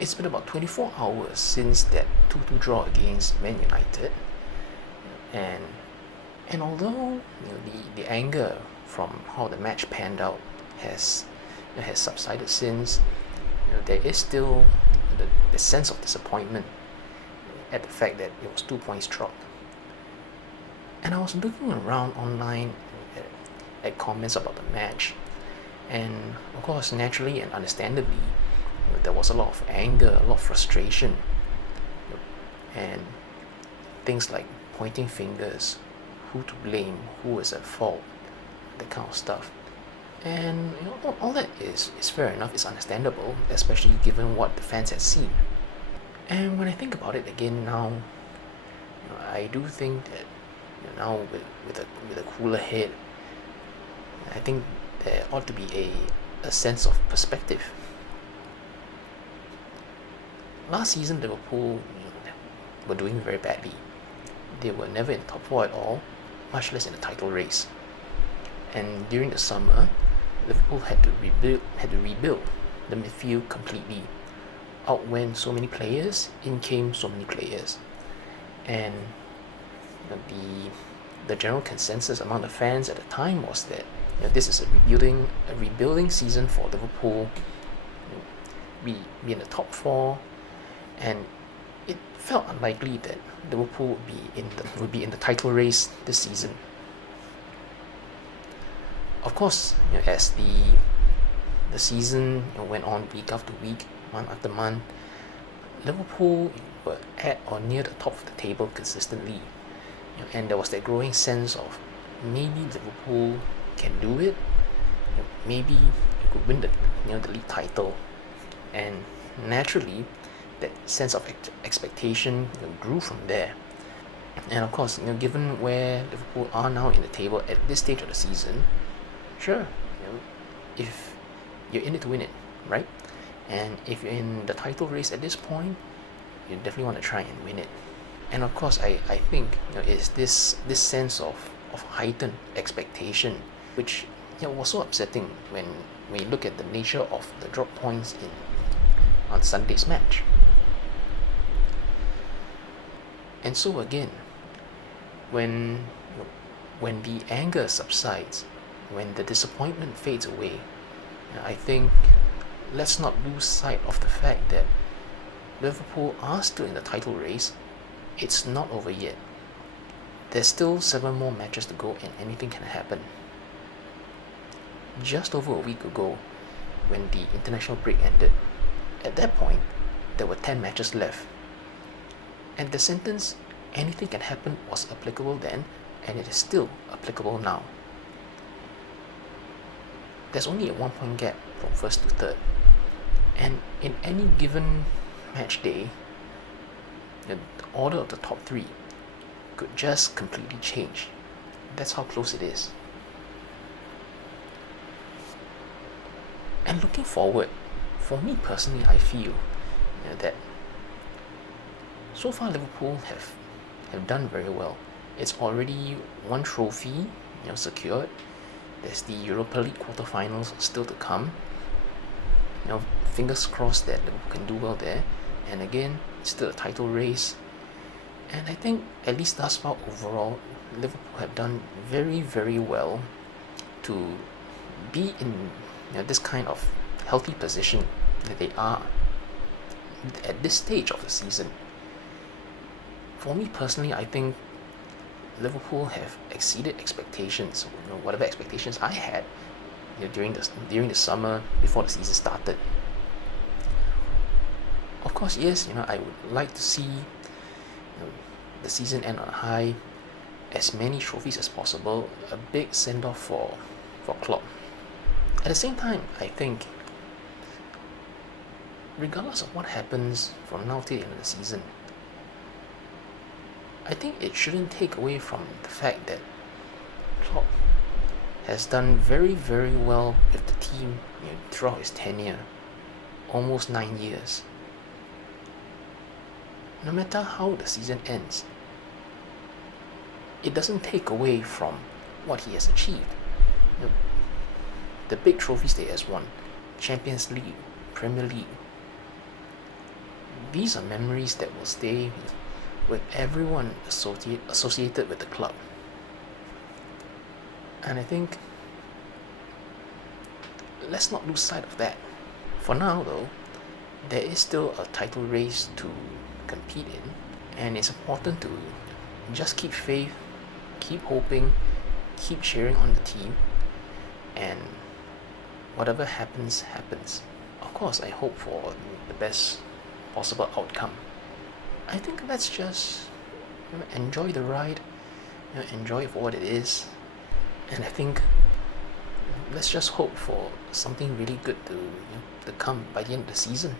It's been about 24 hours since that 2-2 draw against Man United, and although the anger from how the match panned out has subsided since, there is still the sense of disappointment at the fact that it was 2 points dropped. And I was looking around online at comments about the match, and of course, naturally and understandably, there was a lot of anger, a lot of frustration, and things like pointing fingers, who to blame, who is at fault, that kind of stuff. And all that is fair enough, it's understandable, especially given what the fans had seen. And when I think about it again now, I do think that now with a cooler head, I think there ought to be a sense of perspective. Last season, Liverpool were doing very badly. They were never in the top four at all, much less in the title race. And during the summer, Liverpool had to rebuild the midfield completely. Out went so many players, in came so many players, and the general consensus among the fans at the time was that this is a rebuilding season for Liverpool. Be in the top four, and it felt unlikely that Liverpool would be in the title race this season. Of course, as the season went on week after week, month after month, Liverpool were at or near the top of the table consistently, and there was that growing sense of maybe Liverpool can do it. Maybe you could win the league title, and naturally, that sense of expectation grew from there. And of course, given where Liverpool are now in the table at this stage of the season, sure, if you're in it to win it, right? And if you're in the title race at this point, you definitely want to try and win it. And of course, I think it's this sense of heightened expectation, which was so upsetting when you look at the nature of the drop points on Sunday's match. And so again, when the anger subsides, when the disappointment fades away, I think let's not lose sight of the fact that Liverpool are still in the title race. It's not over yet. There's still 7 more matches to go, and anything can happen. Just over a week ago, when the international break ended, at that point, there were 10 matches left. And the sentence, anything can happen, was applicable then, and it is still applicable now. There's only a 1 point gap from first to third. And in any given match day, the order of the top 3 could just completely change. That's how close it is. And looking forward, for me personally, I feel that so far Liverpool have done very well. It's already 1 trophy secured. There's the Europa League quarterfinals still to come. Fingers crossed that Liverpool can do well there. And again, it's still a title race. And I think, at least thus far overall, Liverpool have done very, very well to be in this kind of healthy position that they are at this stage of the season. For me personally, I think Liverpool have exceeded expectations. Whatever expectations I had during the summer before the season started. Of course, yes, I would like to see the season end on a high, as many trophies as possible, a big send-off for Klopp. At the same time, I think, regardless of what happens from now till the end of the season, I think it shouldn't take away from the fact that Klopp has done very, very well with the team throughout his tenure, almost 9 years. No matter how the season ends, it doesn't take away from what he has achieved. The big trophies that he has won, Champions League, Premier League, these are memories that will stay with everyone associated with the club. And I think let's not lose sight of that. For now, though, there is still a title race to compete in, and it's important to just keep faith, keep hoping, keep cheering on the team, and whatever happens, happens. Of course, I hope for the best possible outcome. I think let's just enjoy the ride, enjoy it for what it is, and I think let's just hope for something really good to come by the end of the season.